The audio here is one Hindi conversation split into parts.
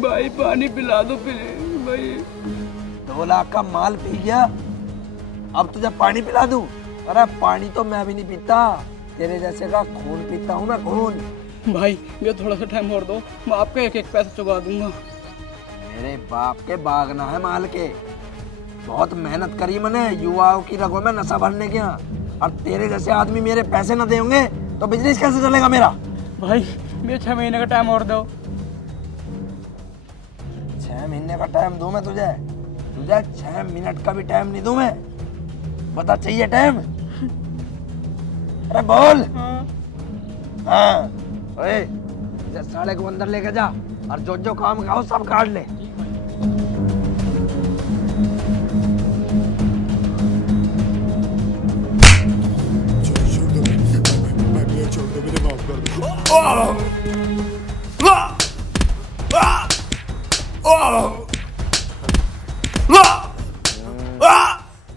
भाई पानी पिला दो प्लीज भाई। 2 लाख का माल पी गया, अब तुझे पानी पिला दूं? अरे पानी तो मैं भी नहीं पीता, तेरे जैसे का खून पीता हूँ मैं, खून। भाई ये थोड़ा सा टाइम और दो, मैं आपका एक एक पैसा चुका दूंगा। मेरे बाप के बागना है माल के, बहुत मेहनत करी मैंने युवाओं की रगों में नशा भरने के यहाँ, और तेरे जैसे आदमी मेरे पैसे न देंगे तो बिजनेस कैसे चलेगा मेरा? भाई मेरे 6 महीने का टाइम और दो। 6 महीने का टाइम दूं मैं तुझे? तुझे 6 मिनट का भी टाइम नहीं दूं मैं, बता चाहिए टाइम? अरे बोल। हाँ ओए, इसे साले को अंदर लेके जा और जो जो काम खाओ सब काट ले।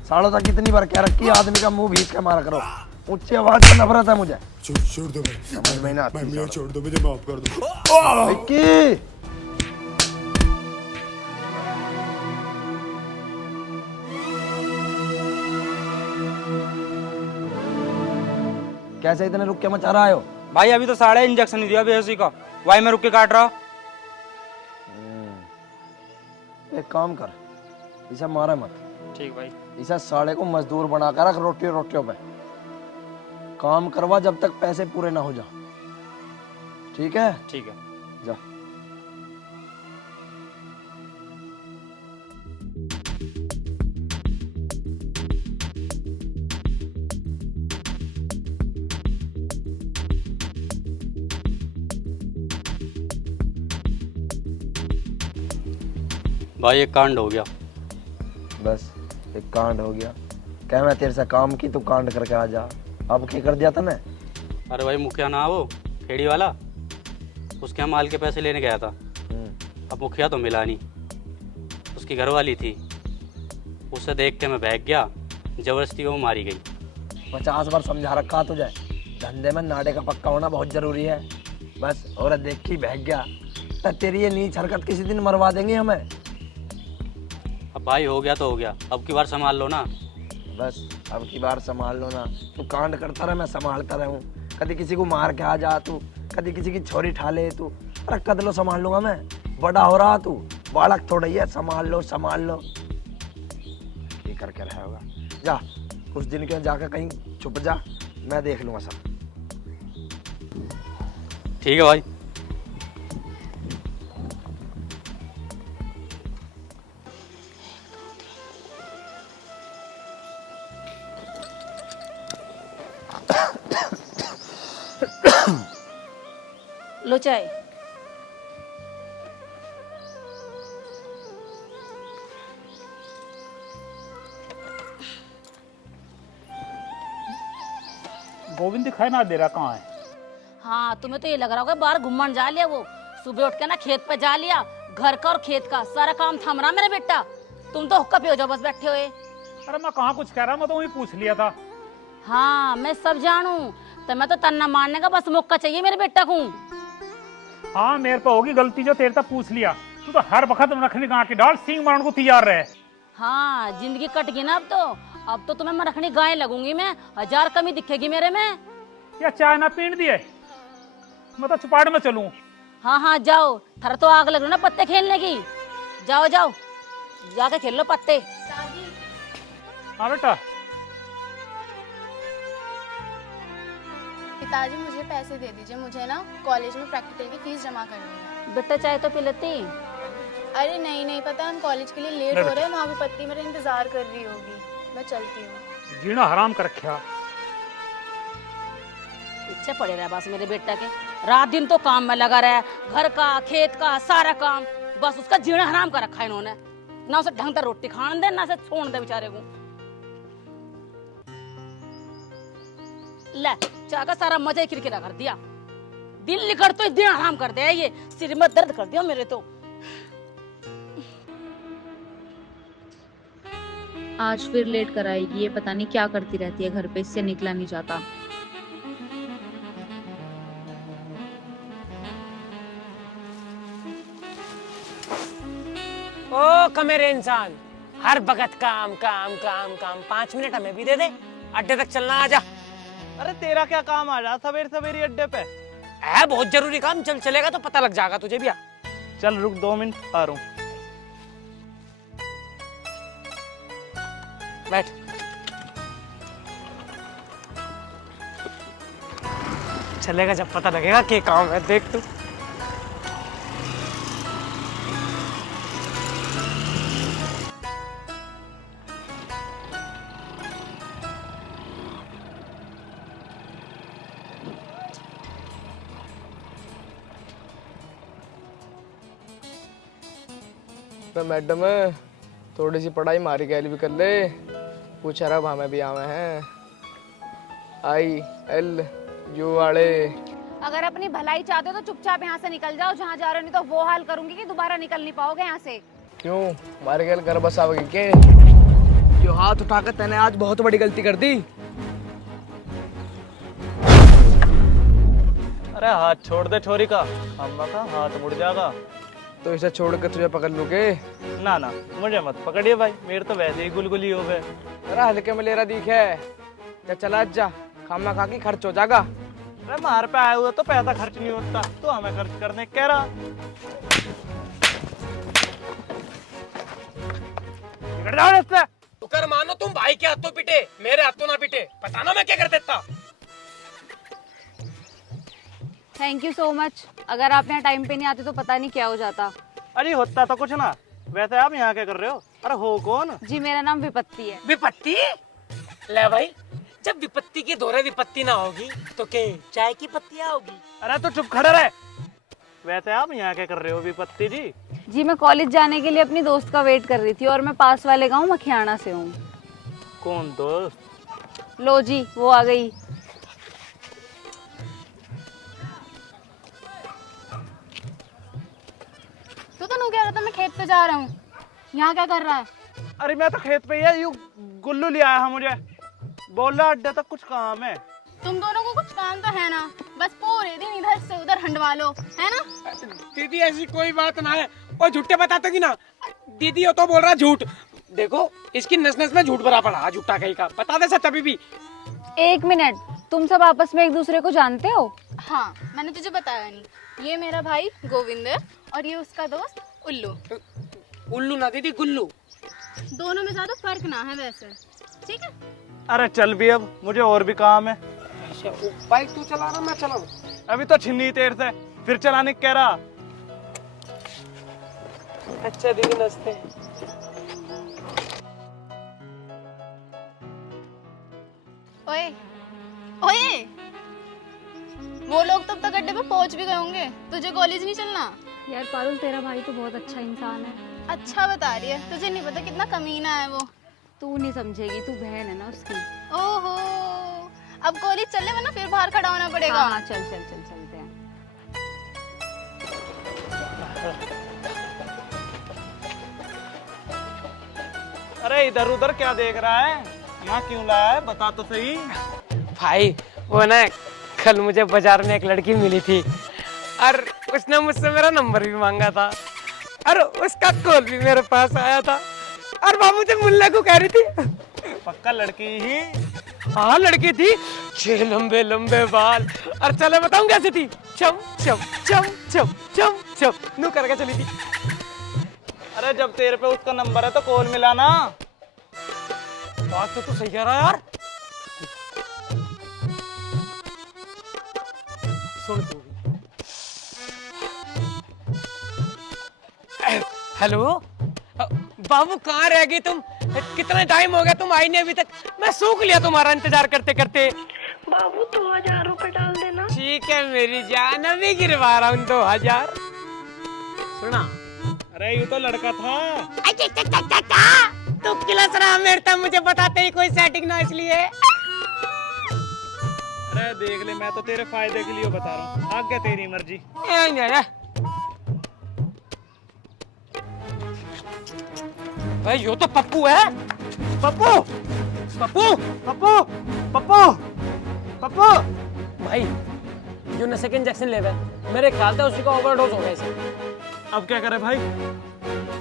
सालों तक कितनी बार कह रखी है आदमी का मुंह भींच के मारा करो, ऊंची आवाज से नफरत है मुझे। छोड़ दो भाई, समझ में ना आती। मुझे छोड़ दो, मुझे माफ कर दो। विक्की, कैसे इतने रुक के मचा रहा हो? भाई अभी तो 6.5 इंजेक्शन नहीं दिया बेहोशी का, भाई मैं रुक के काट रहा। एक काम कर, इसे मारा मत। ठीक भाई। इसे साले को मजदूर बनाकर रख, रोटियों पे काम करवा जब तक पैसे पूरे ना हो जा। ठीक है? ठीक है। जा। भाई एक कांड हो गया। बस एक कांड हो गया? क्या मैं तेरे से काम की, तू कांड करके आ जा। अब क्या कर दिया तूने? अरे भाई मुखिया ना वो खेड़ी वाला, उसके यहाँ माल के पैसे लेने गया था। अब मुखिया तो मिला नहीं, उसकी घरवाली थी, उसे देख के मैं भाग गया, जबरदस्ती वो मारी गई। 50 बार समझा रखा तुझे, धंधे में नाड़े का पक्का होना बहुत जरूरी है। बस औरत देख के भाग गया तो तेरी ये नीच हरकत किसी दिन मरवा देंगे हमें। अब भाई हो गया तो हो गया, अब की बार संभाल लो ना। बस अब की बार संभाल लो ना। तू कांड करता रहे, मैं संभालता रहूं। कभी किसी को मार के आ जा तू, कभी किसी की छोरी ठा ले तू। अरे कद लो संभाल लूंगा मैं, बड़ा हो रहा तू, बालक थोड़ा ही है। संभाल लो ये करके रहा होगा। जा कुछ दिन के जाकर कहीं छुप जा, मैं देख लूंगा सब। ठीक है भाई। लो चाय। गोविंद दिखाई ना दे रहा, कहाँ है? हाँ तुम्हें तो ये लग रहा होगा बाहर घूमने जा लिया वो। सुबह उठ के ना खेत पे जा लिया, घर का और खेत का सारा काम थम रहा मेरा बेटा। तुम तो हुक्का पियो जाओ बस बैठे हुए। अरे मैं कहाँ कुछ कह रहा, मैं तो वही पूछ लिया था। हाँ मैं सब जानू, तो मैं तो तन्ना मारने का बस मौका चाहिए मेरे बेटा को। हाँ मेरे पे होगी गलती जो तेरे तक पूछ लिया। तू तो हर वक्त रखने गाँव की डाल सींग मारने को तैयार रहे। हाँ जिंदगी कट गई ना अब तो तुम्हें मैं रखनी गाय लगूंगी मैं, 1000 कमी दिखेगी मेरे में। या चाय ना पीन दिए, मैं तो चुपाड़ में चलूं। हाँ जाओ, थर तो आग लग रही ना पत्ते खेलने की। जाओ जाके खेल लो पत्ते। हाँ बेटा। पिताजी मुझे पैसे दे दीजिए, मुझे ना कॉलेज में प्रैक्टिकल की फीस जमा करनी है। बेटा चाय तो पी लेती। अरे नहीं पता, हम कॉलेज के लिए लेट हो रहे हैं, वहाँ पे पत्ती मेरा इंतजार कर रही होगी। मैं चलती हूँ। जीना हराम कर रखा। इच्छा पड़े रहा बस मेरे बेटा के, रात दिन तो काम में लगा रहा है, घर का खेत का सारा काम, बस उसका जीना हराम कर रखा है इन्होंने। ना उसे ढंग से रोटी खाने दे, ना उसे छोड़ दे बेचारे को। ले चाय का सारा मजा ही किरकिरा कर दिया। दिल निकल तो दिन हराम कर दिया, ये सिर में दर्द कर दिया मेरे तो। आज फिर लेट कर आएगी, ये पता नहीं क्या करती रहती है घर पे, इससे निकला नहीं जाता। ओ कमेरे इंसान, हर वक्त काम काम काम काम। 5 मिनट हमें भी दे दे, अड्डे तक चलना। आजा। अरे तेरा क्या काम आ रहा सवेरे सवेरे अड्डे पे? है बहुत जरूरी काम, चल चलेगा तो पता लग जाएगा तुझे भी। आ चल रुक 2 मिनट, आ रहा हूँ। बैठ। चलेगा जब पता लगेगा क्या काम है, देख तू। तो मैडम थोड़ी सी पढ़ाई मारी गैल भी कर ले, पूछ रहा अब हमें भी आवे हैं ILU वाले। अगर अपनी भलाई चाहते हो तो चुपचाप यहाँ से निकल जाओ जहाँ जा रहे हो, नहीं तो वो हाल करूंगी कि दोबारा निकल नहीं पाओगे यहाँ से। क्यों मारी गैल घर बस आओगे के? जो हाथ उठाकर तैने आज बहुत बड़ी गलती कर दी। अरे हाथ छोड़ दे छोरी का, अम्मा का हाथ मुड़ जाएगा। तो इसे छोड़ कर तुझे पकड़ लूंगे? ना ना, मुझे मत पकड़िए भाई, मेरे तो वैसे ही गुलगुली हो गए। अरे हल्के में ले रहा दिखे, जा चला जा, खामा खा के खर्च हो जाएगा। अरे मार पे आया हुआ तो पैसा खर्च नहीं होता, तो हमें खर्च करने कह रहा। शुक्र मानो तुम भाई के हाथों पिटे, मेरे हाथों ना पिटे। पता ना मैं क्या कर देता। Thank you so much. अगर आप यहाँ टाइम पे नहीं आते तो पता नहीं क्या हो जाता। अरे होता तो कुछ ना, वैसे आप यहाँ क्या कर रहे हो? अरे हो कौन? जी मेरा नाम विपत्ति है। विपत्ति? ले भाई, जब विपत्ति की दोहरे विपत्ति ना होगी तो क्या चाय की पत्तियां होगी? अरे तो चुप खड़े रहे। वैसे आप यहाँ क्या कर रहे हो विपत्ति जी? जी मैं कॉलेज जाने के लिए अपनी दोस्त का वेट कर रही थी, और मैं पास वाले गाँव मखियाना से हूँ। कौन दोस्त? लो जी वो आ गई। तू कह रहा था मैं खेत पे जा रहा हूँ, यहाँ क्या कर रहा है? अरे मैं तो खेत पे ही है, यूं गुल्लू ले आया है मुझे, बोल रहा अड्डे तक कुछ काम है। तुम दोनों को कुछ काम तो है ना, बस पूरे दिन इधर से उधर हंडवा लो, है ना? दीदी ऐसी कोई बात ना है, और झूठे बताते कि ना। दीदी हो तो बोल रहा झूठ। देखो इसकी नस नस में झूठ भरा पड़ा, झूठा कहीं का। बता दे सच अभी भी। 1 मिनट, तुम सब आपस में एक दूसरे को जानते हो? हाँ मैंने तुझे बताया नहीं, ये मेरा भाई गोविंद है और ये उसका दोस्त उल्लू। उल्लू ना दीदी, गुल्लू। दोनों में ज्यादा फर्क ना है वैसे, ठीक है? अरे चल भी, अब मुझे और भी काम है। बाइक तू चला रहा, मैं चलाऊं? अभी तो छिन्नी तेर से, फिर चलाने कह रहा। अच्छा दीदी नमस्ते। ओए ओए, वो लोग तब तक अड्डे पे पहुंच भी गए होंगे, तुझे कॉलेज नहीं चलना? यार पारुल तेरा भाई तो बहुत अच्छा इंसान है। अच्छा बता रही है, तुझे नहीं पता कितना कमीना है वो। तू नहीं समझेगी, तू बहन है ना उसकी। ओहो, अब कॉलेज चले वरना फिर बाहर खड़ा होना पड़ेगा। हाँ चल चल चल चलते हैं। अरे इधर उधर क्या देख रहा है, यहाँ क्यों लाया है, बता तो सही। भाई वो ना कल मुझे बाजार में एक लड़की मिली थी, और उसने मुझसे मेरा नंबर भी मांगा था, और उसका कॉल भी मेरे पास आया था, और वो मुझे मिलने को कह रही थी। पक्का लड़की ही? हाँ लड़की थी, 6 लंबे लंबे बाल, और चले बताऊं कैसी थी? चम चम चम चम चम चम नू करके चली थी। अरे जब तेरे पे उसका नंबर है तो कॉल मिला ना। बात तो तू सही कह रहा है यार। सुन तू। हेलो बाबू, कहाँ रह गई तुम? कितना टाइम हो गया, तुम आई नहीं अभी तक। मैं सूख लिया तुम्हारा इंतजार करते करते। बाबू 2000 रुपए डाल देना। ठीक है मेरी जान, अभी गिरवा रहा हूँ 2000। सुना, अरे ये तो लड़का था। तू किलस रहा मेरे तब, मुझे बताते ही कोई सेटिंग ना, इसलिए। अरे देख ले, मैं तो तेरे फायदे के लिए बता रहा हूँ, आगे तेरी मर्जी। भाई यो तो पप्पू है। पप्पू पप्पू पप्पू पप्पू पप्पू भाई जो नशे के इंजेक्शन ले रहे मेरे ख्याल से उसी का ओवरडोज हो गया इसे। अब क्या करे भाई?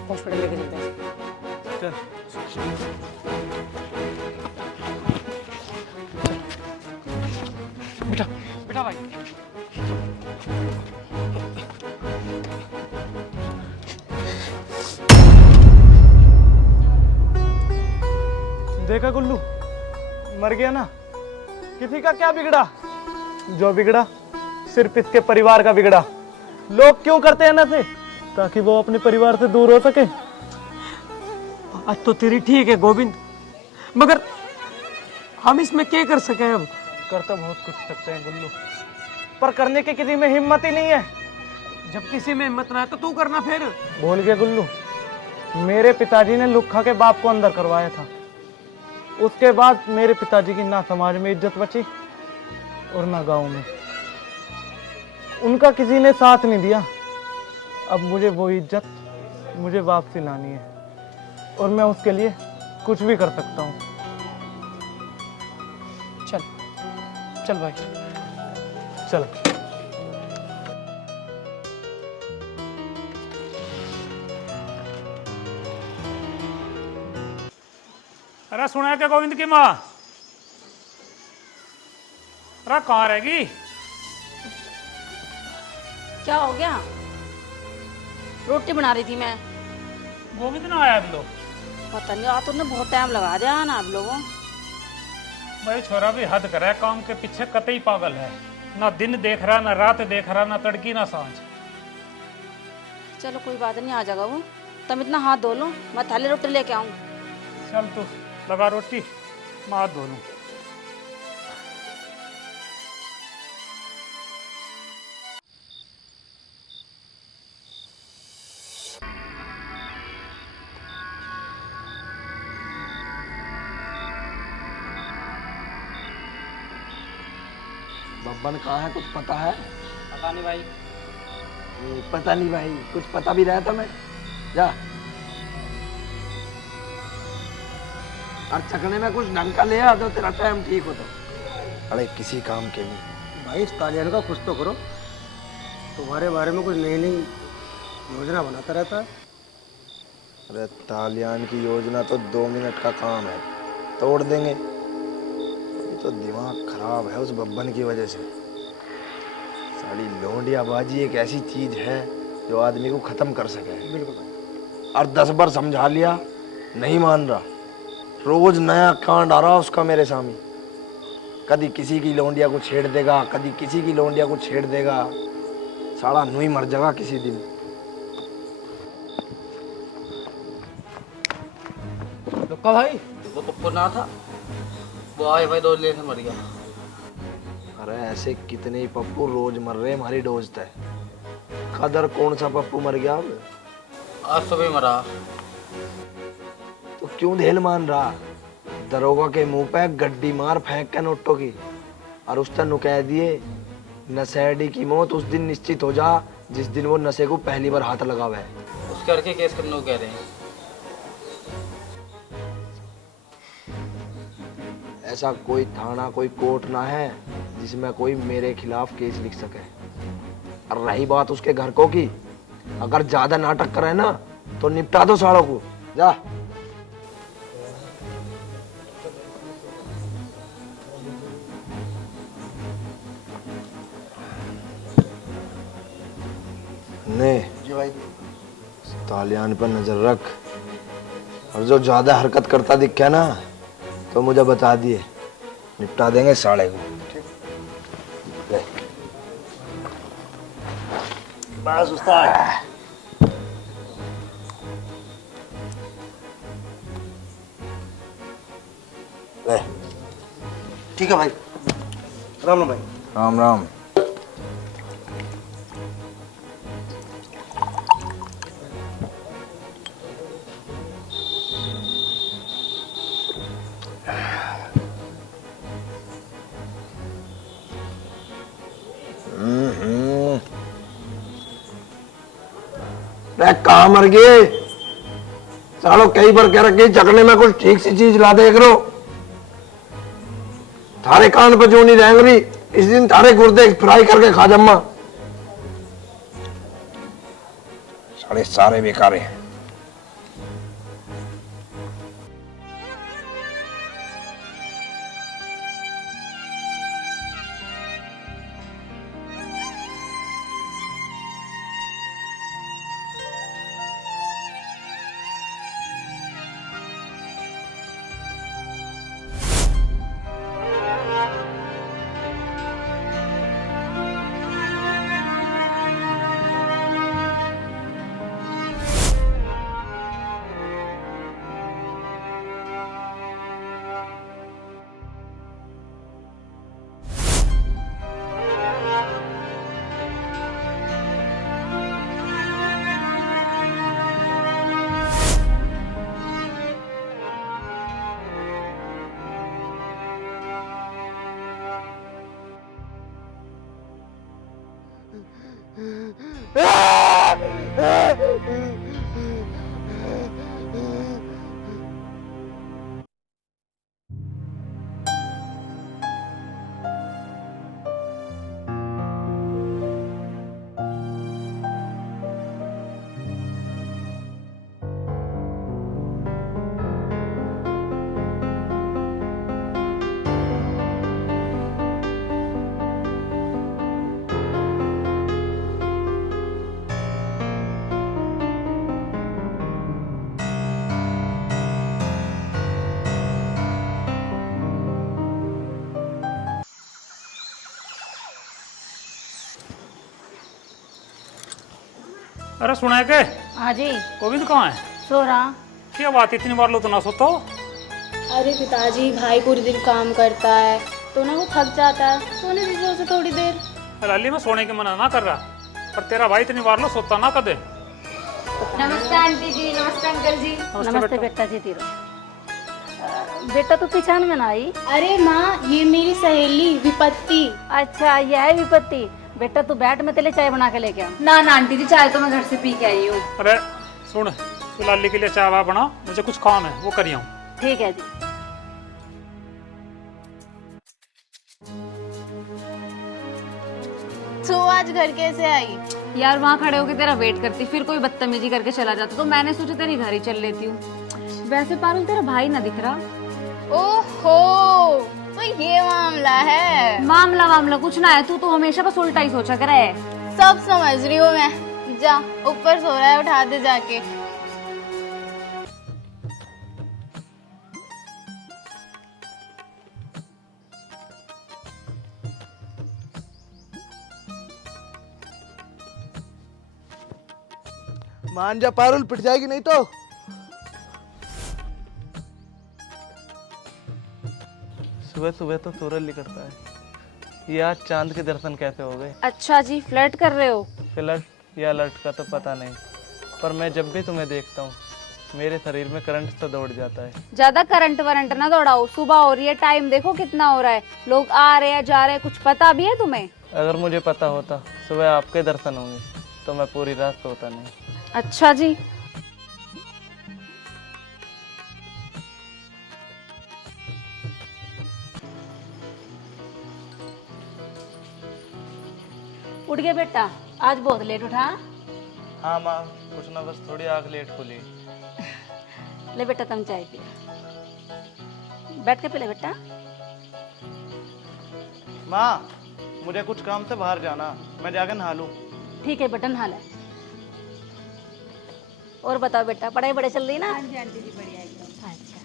हॉस्पिटल लेके चलते हैं। चल बेटा बेटा भाई देखा गुल्लू, मर गया ना। किसी का क्या बिगड़ा? जो बिगड़ा सिर्फ इसके परिवार का बिगड़ा। लोग क्यों करते हैं नशे? ताकि वो अपने परिवार से दूर हो सके। आज तो तेरी ठीक है गोविंद, मगर हम इसमें क्या कर सके अब? कर तो बहुत कुछ सकते हैं गुल्लू, पर करने की किसी में हिम्मत ही नहीं है। जब किसी में हिम्मत ना है तो तू करना फिर। भूल गया गुल्लू, मेरे पिताजी ने लुक्खा के बाप को अंदर करवाया था। उसके बाद मेरे पिताजी की ना समाज में इज्जत बची और ना गांव में। उनका किसी ने साथ नहीं दिया। अब मुझे वो इज्जत मुझे वापसी लानी है और मैं उसके लिए कुछ भी कर सकता हूँ। चल चल भाई चल। अरे सुना क्या गोविंद की माँ? अरे कहाँ रहेगी? क्या हो गया? रोटी बना रही थी मैं। गोविंद ना आया अभी लोग? पता नहीं, आज तुमने बहुत टाइम लगा दिया ना आप लोगों। भाई छोरा भी हद करे है, काम के पीछे कतई पागल है। ना दिन देख रहा, ना रात देख रहा, ना तड़की ना सांझ। चलो कोई बात नहीं, आ जाएगा वो। तुम इतना हाथ धो लो, मैं थाली रोटी लेके आऊँ। चल तू लगा रोटी, मैं हाथ धो लूं। बब्बन कहाँ है, कुछ पता है? पता नहीं भाई। पता नहीं भाई, कुछ पता भी रहा था मैं। जा और चकने में कुछ ढंग का ले आ तो तेरा टाइम ठीक हो तो। अरे किसी काम के नहीं भाई, इस तालियान का कुछ तो करो। तुम्हारे बारे में कुछ नई नई योजना बनाता रहता है। अरे तालियान की योजना तो 2 मिनट का काम है, तोड़ देंगे। अभी तो दिमाग खराब है उस बब्बन की वजह से। साली लोंडियाबाजी एक ऐसी चीज है जो आदमी को खत्म कर सके। बिल्कुल भाई। और 10 बार समझा लिया, नहीं मान रहा। रोज नया कांड आ रहा उसका मेरे सामने। कभी किसी की लोंडिया को छेड़ देगा, कभी किसी की लोंडिया को छेड़ देगा। साला नुई मर जाएगा किसी दिन। लुक्का भाई, वो पप्पू ना था, वो आए भाई 2 लेने मर गया। अरे ऐसे कितने ही पप्पू रोज मर रहे हमारी डोज तय। कदर कौन सा पप्पू मर गया अब? आज सुबह मरा। तो क्यों धेल मान रहा? दरोगा के मुंह पे गड्डी मार फेंक के नोटों की और उस तक कह दिए नशेड़ी की मौत उस दिन निश्चित हो जा जिस दिन वो नशे को पहली बार हाथ लगावे है। उस करके केस करने को कह रहे हैं। ऐसा कोई थाना कोई कोर्ट ना है जिसमें कोई मेरे खिलाफ केस लिख सके। और रही बात उसके घर को की, अगर ज्यादा नाटक करे ना तो निपटा दो सालों को। जा। ने जी भाई। तालियान पर नजर रख और जो ज्यादा हरकत करता दिखे ना तो मुझे बता दिए, निपटा देंगे साले को। ले। बस उस्ताद। ले। ठीक है भाई। राम राम भाई। राम राम। कहाँ मर गए? सालो कई बार कह रखी चकने में कुछ ठीक सी चीज ला दे करो। थारे कान पे जो नहीं रहेंगे इस दिन थारे गुर्दे फ्राई करके खा जम्मा। सारे सारे बेकार हैं। अरे सुना है के हाँ जी। गोविंद कहाँ है? सो रहा। क्या बात इतनी बार लो तो ना सोतो। अरे पिताजी भाई पूरे दिन काम करता है तो ना वो थक जाता है, सोने दीजिए उसे थोड़ी देर। लाली मैं सोने की मना ना कर रहा, पर तेरा भाई इतनी बार लो सोता ना कदे। नमस्ते आंटी जी, नमस्ते अंकल जी। नमस्ते बेटा जी तीरो। बेटा तू पहचान में ना आई? अरे माँ ये मेरी सहेली विपत्ति। अच्छा यह है विपत्ति। बेटा तू बैठ, मैं तेरे लिए चाय बना के लेके आऊँ। ना ना आंटी जी, चाय तो मैं घर से पी के आई हूँ। अरे सुन, तू लाली के लिए चाय वा बना, मुझे कुछ काम है वो करिए। ठीक है जी। तू आज घर कैसे आई? यार वहाँ खड़े होके तेरा वेट करती, फिर कोई बदतमीजी करके चला जाता तो मैंने सोचा तेरी घर ही चल लेती हूँ। वैसे पारुल तेरा भाई ना दिख रहा। ओहो तो ये मामला है। मामला कुछ ना है, तू तो हमेशा बस उल्टा ही सोचा कर है। सब समझ रही हूँ मैं। जा ऊपर सो रहा है, उठा दे जाके। मान जा पारुल, पिट जाएगी नहीं तो। सुबह सुबह तो सूरज निकलता है। ये आज चांद के दर्शन कैसे हो गए? अच्छा जी, फ्लर्ट कर रहे हो? फ्लर्ट या लर्ट का तो पता नहीं, पर मैं जब भी तुम्हें देखता हूँ मेरे शरीर में करंट तो दौड़ जाता है। ज्यादा करंट वरंट ना दौड़ाओ, सुबह हो रही है, टाइम देखो कितना हो रहा है, लोग आ रहे हैं जा रहे हैं, कुछ पता भी है तुम्हें? अगर मुझे पता होता सुबह आपके दर्शन होंगे तो मैं पूरी रात सोता नहीं। अच्छा जी। उठ गया बेटा? आज बहुत लेट उठा। हाँ माँ, कुछ ना बस थोड़ी आग लेट खुली। ले बेटा तुम चाय पिया, बैठ के पी ले बेटा। माँ मुझे कुछ काम से बाहर जाना, मैं जाकर नहा लूँ। ठीक है बेटा, नहा ले। और बताओ बेटा, पढ़ाई बढ़िया चल रही ना? हाँ जी आंटी जी, बढ़िया एकदम। अच्छा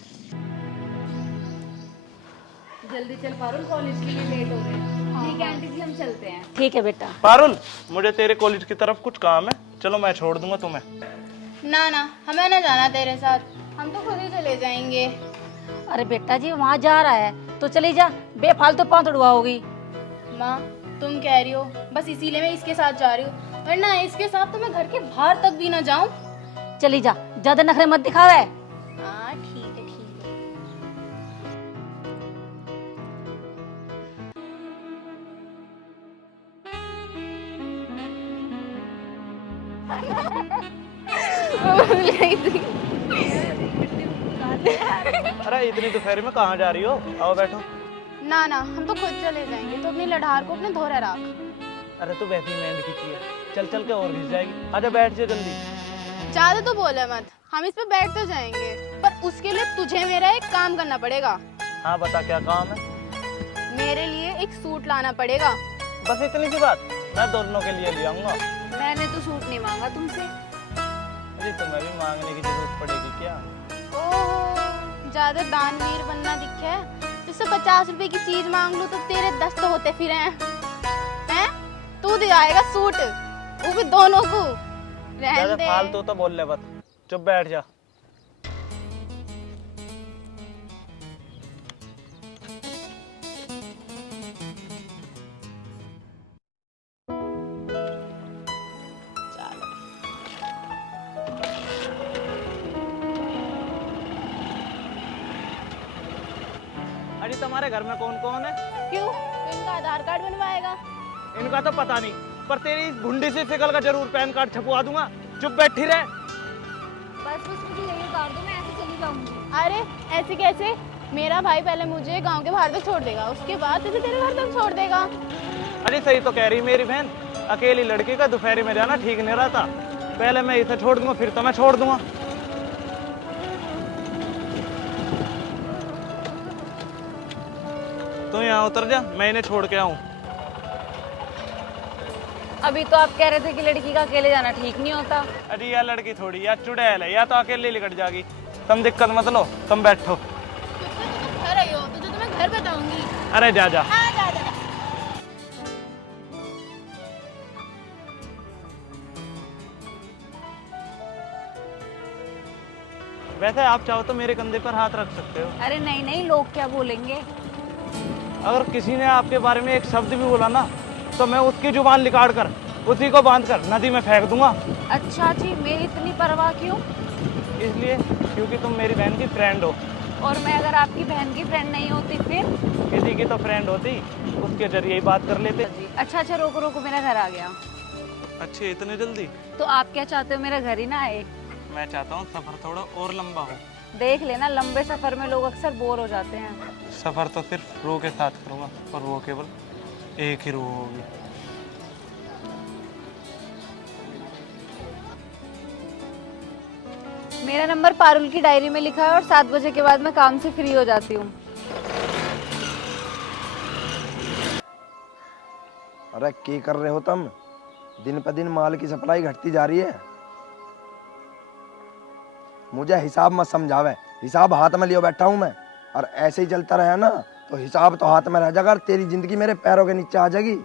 जल्दी चल पारुल, कॉलेज के लिए लेट हो गए। ठीक है आंटी जी, हम चलते हैं। ठीक है बेटा। पारुल मुझे तेरे कॉलेज की तरफ कुछ काम है, चलो मैं छोड़ दूंगा तुम्हें। ना ना, हमें ना जाना तेरे साथ, हम तो खुद ही चले जाएंगे। अरे बेटा जी वहाँ जा रहा है तो चली जा, बेफालतू पाँव तोड़वा होगी। माँ तुम कह रही हो, बस इसीलिए मैं इसके साथ जा रही हूँ, वरना इसके साथ तो मैं घर के बाहर तक भी ना जाऊँ। चली जा, ज्यादा नखरे मत दिखावे। हाँ ठीक है ठीक है। अरे इतनी दोपहर में कहाँ जा रही हो? आओ बैठो। ना ना, हम तो खुद चले जाएंगे। तो अपनी लड़ार को अपने धोरे रख। अरे तू वैसे ही मेंढ खींची है, चल चल के और घिस जाएगी। आजा बैठ जा जल्दी। ज्यादा तो बोले मत, हम इस पे बैठ तो जाएंगे, पर उसके लिए तुझे मेरा एक काम करना पड़ेगा। हाँ बता क्या काम है? मेरे लिए एक सूट लाना पड़ेगा। बस इतनी सी बात? मैं दोनों के लिए ले आऊंगा। मैंने तो सूट नहीं मांगा तुमसे। अरे तुम्हें भी मांगने की जरूरत पड़ेगी क्या? ओह, ज्यादा दानवीर बनना दिखे है। तुझसे 50 रुपए की चीज मांग लूं तो तेरे 10 तो होते फिर हैं। तू दिलाएगा सूट, वो भी दोनों को। रहने दे। फालतू तो बोल ले बस, चुप बैठ जा। अरे तुम्हारे घर में कौन कौन है? क्यों? तो इनका आधार कार्ड बनवाएगा। इनका तो पता नहीं, पर तेरी इस भुंडी से शिकल का जरूर पैन कार्ड छपवा दूंगा। चुप बैठी रहे। बस मुझे यही उतार दो, मैं ऐसे चली जाऊंगी। अरे ऐसे कैसे? मेरा भाई पहले मुझे गांव के बाहर तक छोड़ देगा, उसके बाद तुझे तेरे घर तक छोड़ देगा। अरे सही तो कह रही मेरी बहन, अकेली लड़की का दोपहर में जाना ठीक नहीं रहता। पहले मैं इसे छोड़ दूंगा, फिर तो मैं छोड़ दूंगा। तो यहाँ उतर जा, मैं इन्हें छोड़ के आऊँ। अभी तो आप कह रहे थे कि लड़की का अकेले जाना ठीक नहीं होता। अरे यार लड़की थोड़ी या चुड़ैल है, या तो अकेले लिकट जाएगी। तुम दिक्कत मत लो, तुम बैठो। घर आई हो तुझे तो मैं घर बताऊंगी। अरे जा जा। हाँ, जा जा। वैसे आप चाहो तो मेरे कंधे पर हाथ रख सकते हो। अरे नहीं नहीं, लोग क्या बोलेंगे। अगर किसी ने आपके बारे में एक शब्द भी बोला ना, तो मैं उसकी जुबान निकाल कर उसी को बांध कर नदी में फेंक दूंगा। अच्छा जी, मेरी इतनी परवाह क्यों? इसलिए क्योंकि तुम मेरी बहन की फ्रेंड हो। और मैं अगर आपकी बहन की फ्रेंड नहीं होती फिर? किसी की तो फ्रेंड होती, उसके जरिए ही बात कर लेते। अच्छा अच्छा, रोको रोको, मेरा घर आ गया। अच्छे इतने जल्दी? तो आप क्या चाहते हो, मेरा घर ही ना आए? मैं चाहता हूँ सफर थोड़ा और लंबा हो। देख लेना, लंबे सफर में लोग अक्सर बोर हो जाते हैं। सफर तो सिर्फ रूह के साथ करूँगा, और वो केवल एक ही रूह होगी। मेरा नंबर पारुल की डायरी में लिखा है और 7 बजे के बाद मैं काम से फ्री हो जाती हूँ। अरे क्या कर रहे हो तुम? दिन पर दिन माल की सप्लाई घटती जा रही है। मुझे हिसाब मत समझावे, हिसाब हाथ में लियो बैठा हूं मैं, और ऐसे ही चलता रहा ना तो हिसाब तो हाथ में रह जाएगा और तेरी जिंदगी मेरे पैरों के नीचे आ जाएगी।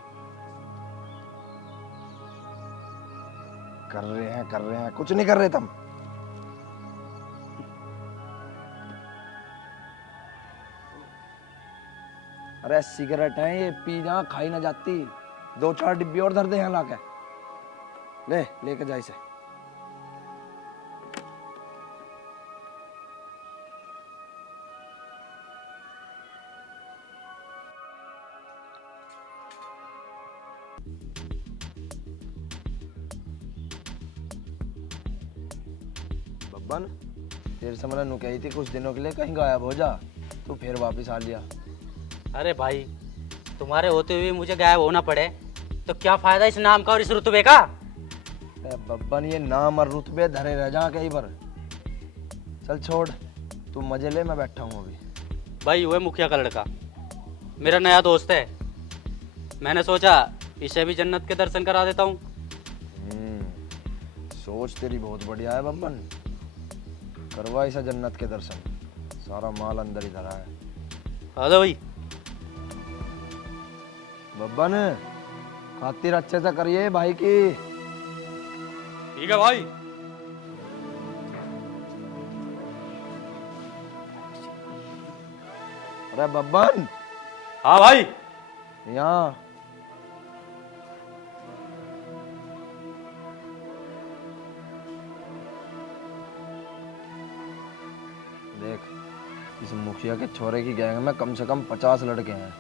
कर रहे हैं, कुछ नहीं कर रहे तुम। अरे सिगरेट है ये, पी जा, खाई ना जाती। 2-4 डिब्बी और धर दे यहाँ लाके। लेके जा इसे। बब्बन, तेरे से मैंने नुकई थी कुछ दिनों के लिए कहीं गायब हो जा, तू फिर वापस आ लिया। अरे भाई, तुम्हारे होते हुए मुझे गायब होना पड़े तो क्या फायदा इस नाम का और इस रुतबे का? बब्बन, ये नाम और रुतबे धरे रह जा कहीं पर। चल छोड़, तू मजे ले, मैं बैठा हूँ अभी। भाई वो है मुखिया का लड़का, मेरा नया दोस्त है। मैंने सोचा इसे भी जन्नत के दर्शन करा देता हूँ। सोच तेरी बहुत बढ़िया है बब्बन, करवा इसे जन्नत के दर्शन। सारा माल अंदर ही धरा है। आ जाओ भाई। बब्बन, खातिर अच्छे से करिए भाई की। ठीक है भाई। अरे बब्बन। हाँ भाई। यहाँ देख, इस मुखिया के छोरे की गैंग में कम से कम 50 लड़के हैं।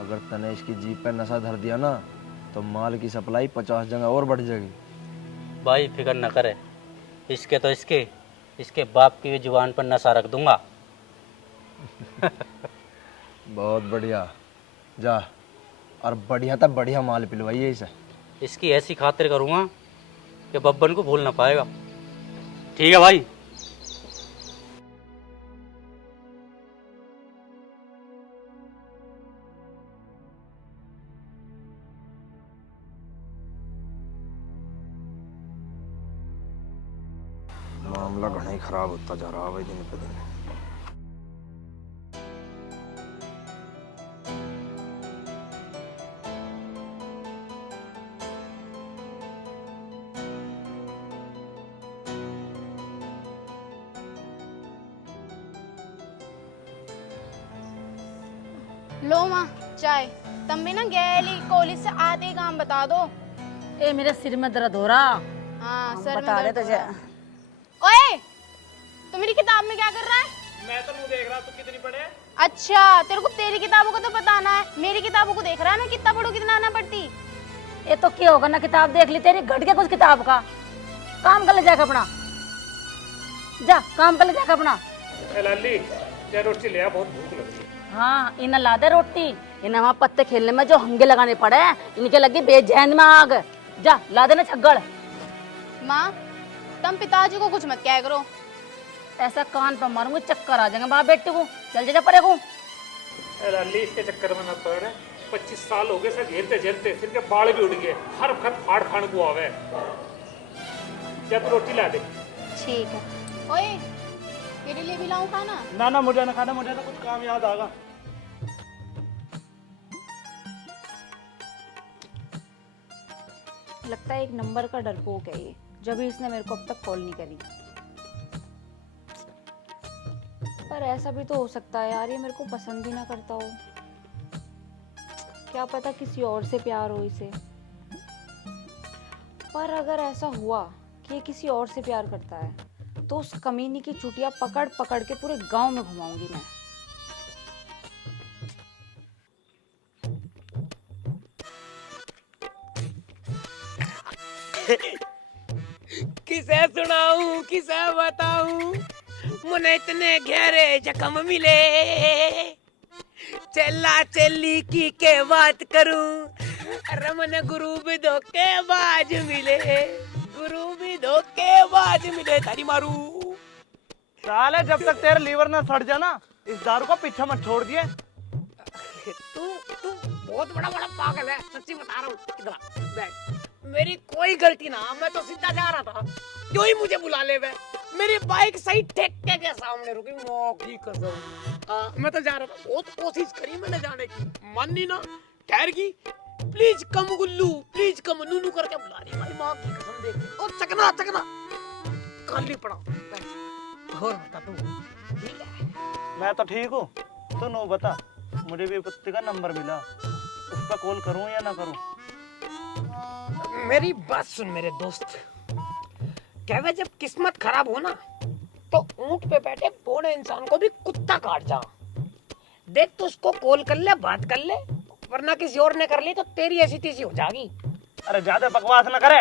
अगर तने इसकी जीप पे नशा धर दिया ना तो माल की सप्लाई 50 जगह और बढ़ जाएगी। भाई फिक्र न करे, इसके तो इसके इसके बाप की भी जुबान पर नशा रख दूंगा। बहुत बढ़िया, जा और बढ़िया तब बढ़िया माल पिलवाइए इसे। इसकी ऐसी खातिर करूंगा कि बब्बन को भूल ना पाएगा। ठीक है भाई। मामला घना ही खराब होता जा रहा है दिन पे दिन। लो माँ चाय। तुम भी ना गैली कॉलेज से आते ही काम बता दो। ए मेरे सिर में दर्द हो रहा। हाँ सर बता में दे दर्द तुझे। हो रहा। ओए तू मेरी किताब में क्या कर रहा है? मैं तो मुंह देख रहा, तू कितनी पढ़े? अच्छा तेरे को तेरी किताबों को तो बताना है, मेरी किताबों को देख रहा है मैं कितना पढ़ू कितना ना पढ़ती। ये तो क्या होगा ना, किताब देख ली तेरी, घट के कुछ किताब का। काम कर ले जाकर अपना, जा काम कर ले जाकर अपना। ए लाली चाहे रोटी ले आ, बहुत भूख लग रही है। हाँ इन्हें ला दे रोटी। इन्हें वहाँ पत्ते खेलने में जो हंगे लगाने पड़े हैं, इनके लगी बेचैन में आग। जा ला देना छग्गड़। माँ तुम पिताजी को कुछ मत क्या करो। ऐसा कान पर मारूंगी चक्कर आ जाएंगे बाप बेटे को। चल जा परे को। ए लाली इसके चक्कर में न पड़। 25 साल हो गए सर झेलते झेलते, सिर के बाल भी उड़ गए, हर वक्त फाड़ खान को आवे। जब रोटी ला दे। ठीक है। ओए तेरे लिए भी लाऊं खाना? ना ना मुझे ना खाना, मुझे तो कुछ काम याद आगा। लगता है एक नंबर का डरपोक है ये, जब भी इसने मेरे को अब तक कॉल नहीं करी। पर ऐसा भी तो हो सकता है यार, ये मेरे को पसंद ही ना करता हो। क्या पता किसी और से प्यार हो इसे। पर अगर ऐसा हुआ कि ये किसी और से प्यार करता है तो उस कमीनी की चुटिया पकड़ पकड़ के पूरे गांव में घुमाऊंगी मैं। किसे सुनाऊं किसे बताऊं, मुझे इतने गहरे जख्म मिले। चला चली की के बात करूं, रमन गुरु भी धोखेबाज मिले, गुरु भी धोखेबाज मिले। तारी मारू साले जब तक तेरा लीवर ना सड़ जाना, इस दारू का पीछा मत छोड़ दिए। तू तू बहुत बड़ा बड़ा पागल है, सच्ची बता रहा हूँ। इधर बैठ, मेरी कोई गलती ना, मैं तो सीधा जा रहा था, क्यों ही मुझे बुला ले। मेरी बाइक सही ठेके के सामने रुकी, मौत की कसम। मैं तो जा रहा था, बहुत कोशिश करी मैंने जाने की, मन नहीं ना, ठहर गई। Please come Gullu, please come, नूनू करके बुला रही भाई, माँ की कसम देख। ओ चकना चकना खाली पड़ा। और बता तू ठीक है? मैं तो ठीक हूँ, तू नो बता। मुझे भी कुत्ते का नंबर मिला, उस पर कॉल करूँ या ना करूँ? मेरी बात सुन मेरे दोस्त, कहवे जब किस्मत खराब हो ना तो ऊंट पे बैठे बूढ़े इंसान को भी कुत्ता काट जा। देख तू उसको कॉल कर ले, बात कर ले, वरना किसी और ने कर ली तो तेरी ऐसी तीसी हो जाएगी। अरे ज्यादा बकवास ना करे,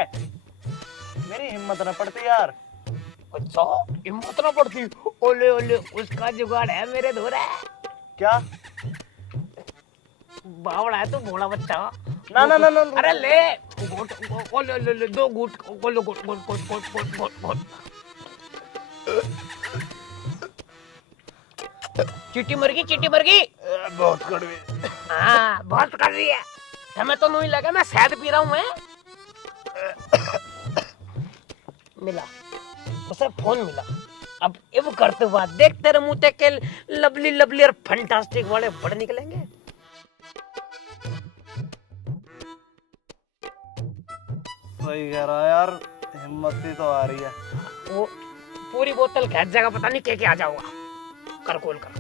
मेरी हिम्मत ना पड़ती यार। अच्छा हिम्मत ना पड़ती? ओले ओले उसका जुगाड़ है मेरे धोरे। क्या बावड़ा है तू, भोला बच्चा। ना ना ना ना। अरे ले घोट, ओले ओले ले, दो घूट, ओले घोट घोट घोट घोट घोट घोट घोट। चिट्टी मर गई, चिट्टी मर गई। बहुत कड़वी। हाँ बहुत कर रही है, हमें तो नहीं लगा, मैं शहद पी रहा हूँ। मैं मिला उसे फोन मिला, अब इव करते हुआ देख तेरे मुंह ते के लवली लवली और फंटास्टिक वाले बड़ निकलेंगे। सही कह रहा यार, हिम्मत ही तो आ रही है। वो पूरी बोतल खेच जाएगा, पता नहीं क्या क्या आ जाऊंगा। कर कॉल कर।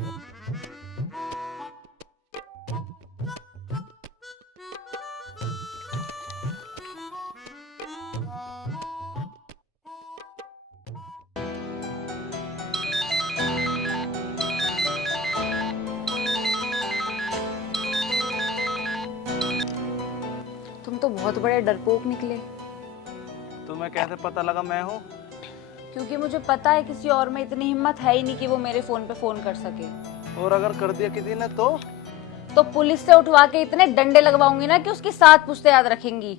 तुम तो बहुत बड़े डरपोक निकले। तुम्हें कैसे पता लगा मैं हूँ? क्योंकि मुझे पता है किसी और में इतनी हिम्मत है ही नहीं कि वो मेरे फोन पे फोन कर सके। और अगर कर दिया किसी ने तो पुलिस से उठवा के इतने डंडे लगवाऊंगी ना कि उसकी 7 पुश्ते याद रखेंगी।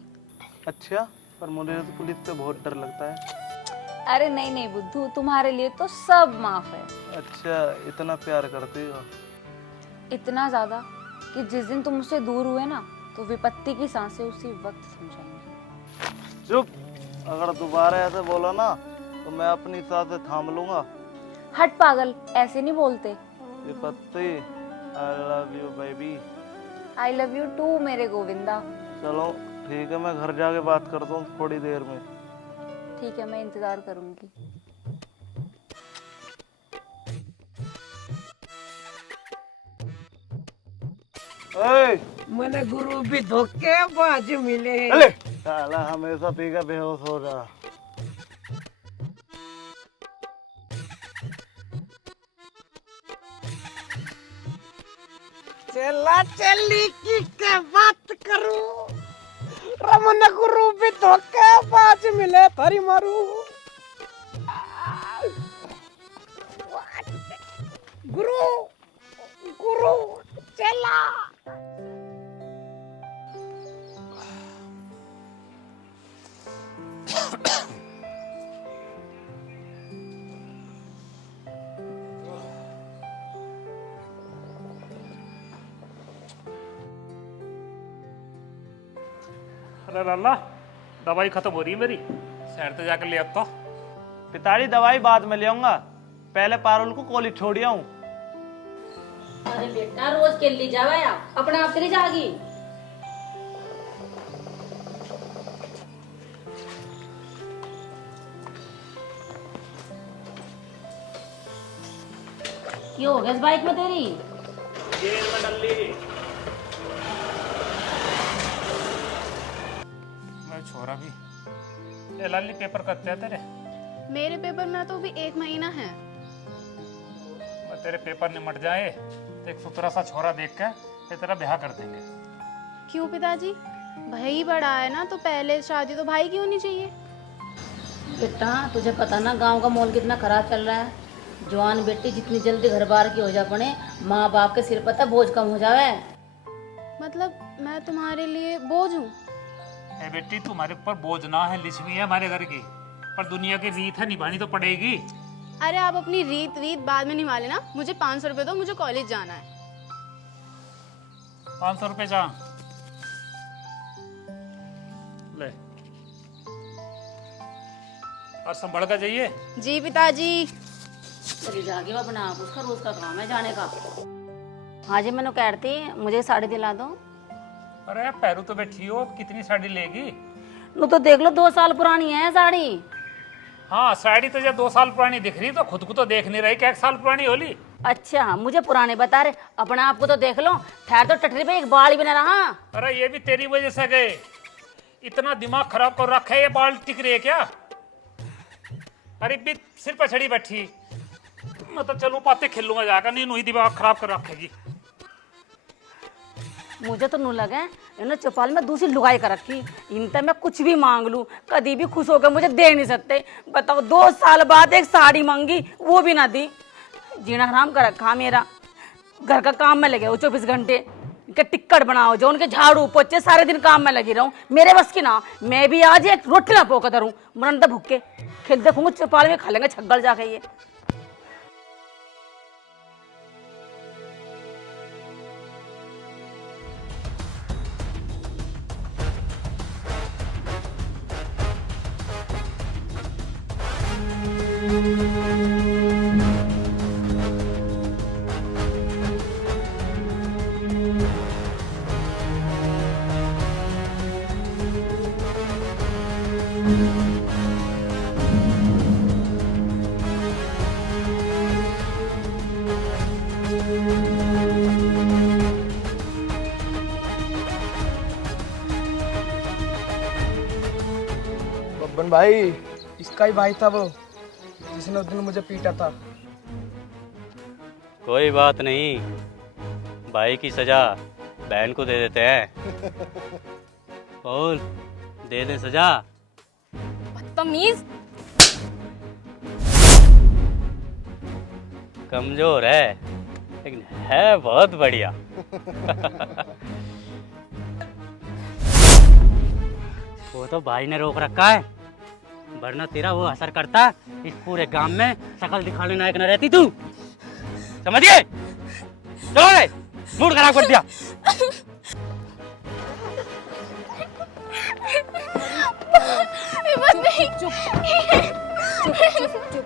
अच्छा, पर मुझे तो पुलिस से बहुत डर लगता है। अरे नहीं नहीं बुद्धू, तुम्हारे लिए तो सब माफ है। अच्छा, इतना प्यार करती हो? इतना ज्यादा कि जिस दिन तुम मुझसे दूर हुए ना तो विपत्ति की सांसें उसी वक्त समझाएंगी। चुप, अगर दोबारा ऐसे बोला ना तो मैं अपनी सांसें थाम लूंगा। हट पागल, ऐसे नहीं बोलते। विपत्ति, I love you baby. I love you too मेरे गोविंदा। चलो ठीक है, मैं घर जाके बात करता हूँ थोड़ी देर में। ठीक है, मैं इंतजार करूंगी। मैंने गुरु भी धोखे बाज मिले। अरे साला हमेशा पी के बेहोश हो जा। चला चली की क्या बात करूं, रमन गुरु भी धोखे बाज मिले थारी मारू। गुरु गुरु चला। अरे लाला, दवाई खत्म हो रही है मेरी, शहर तक जाकर ले आता। पिताजी दवाई बाद में ले आऊंगा, पहले पारुल को कॉलेज छोड़ आऊं। अरे बेटा रोज के लिए जावा अपने आप चली जाएगी। क्यों हो गया इस बाइक में तेरी? जेल में डाल ली। मैं छोरा भी ये लाली पेपर करते हैं तेरे। मेरे पेपर में तो अभी 1 महीना है। तेरे पेपर निमट जाए तो एक सुथरा सा छोरा देख के फिर तेरा ब्याह कर देंगे। क्यों पिताजी? भाई बड़ा है ना, तो पहले शादी तो भाई की होनी चाहिए। बेटा तुझे पता ना गांव का माहौल कितना खराब चल रहा है। जवान बेटी जितनी जल्दी घर बार की हो जा पड़े, माँ बाप के सिर पर बोझ कम हो जावे। मतलब मैं तुम्हारे लिए बोझ हूँ? बेटी तुम्हारे ऊपर बोझ ना है, लिच्छवी है हमारे घर की, पर दुनिया की रीत है, निभानी तो पड़ेगी। अरे आप अपनी रीत बाद में निभा लेना, मुझे 500 रुपए दो, मुझे कॉलेज जाना है। 500 रुपए जा ले, और संभल कर जाइए। जी पिताजी। चली जागी वो अपना आप, उसका रोज का काम है जाने का। हाँ जी, मैंने कहती मुझे साड़ी दिला दो। अरे पैरू तो बैठी हो, कितनी साड़ी लेगी? नो तो देख लो 2 साल पुरानी है साड़ी। हाँ साड़ी तो जब 2 साल पुरानी दिख रही तो खुद को तो देख नहीं रही कि 1 साल पुरानी होली। अच्छा मुझे पुराने बता रहे, अपने आप को तो देख लो। ठहर तो टटरी पे एक बाल भी न रहा। अरे ये भी तेरी वजह से गए, इतना दिमाग खराब कर रखा है, ये बाल टिक रही है क्या? अरे भी सिर पर चढ़ी बैठी, मैं तो चलूं पाते खेलूंगा जाकर, नहीं हुई दिमाग खराब कर रखेगी। मुझे तो नू लगे इन्होंने चौपाल में दूसरी लुगाई कर रखी। इनसे मैं कुछ भी मांग लूं कभी भी खुश होकर मुझे दे नहीं सकते। बताओ 2 साल बाद एक साड़ी मांगी, वो भी ना दी। जीना हराम कर रखा मेरा। घर का काम में लगे हो 24 घंटे, इनके टिक्कट बनाओ, जो उनके झाड़ू पोछे, सारे दिन काम में लगी रहूं। मेरे बस की ना, मैं भी आज एक रोटी ना पोकर धरूं, मरंदा भूखे खेल देखूंगा चौपाल में खा लेंगे छग्गल जाके। ये बब्बन भाई, इसका ही भाई था वो जिसने उस दिन मुझे पीटा था। कोई बात नहीं, भाई की सजा बहन को दे देते हैं। बोल, दे दे सजा। बदतमीज। कमजोर है लेकिन है बहुत बढ़िया। वो तो भाई ने रोक रखा है, वरना तेरा वो असर करता इस पूरे गांव में शकल दिखाने लायक न रहती तू। समझ गए? चलो रे, मूड खराब कर दिया। चुप चुप चुप चुप चुप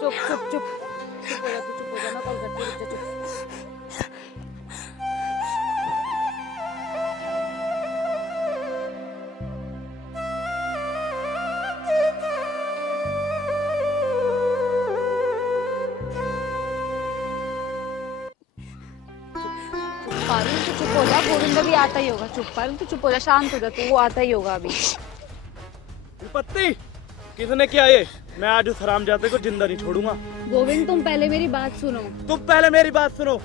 चुप चुप चुप हो जा, तू चुप हो जा, मैं कॉल करती हूँ, रुक जा, चुप। पारुल तू चुप हो जा, गोविंद भी आता ही होगा। चुप पारुल तू चुप हो जा, शांत हो जा तू, वो आता ही होगा अभी। विपत्ति, किसने किया ये? मैं आज उस हरामजादे को जिंदा नहीं छोड़ूंगा। गोविंद तुम पहले मेरी बात सुनो। तुम पहले मेरी बात सुनो।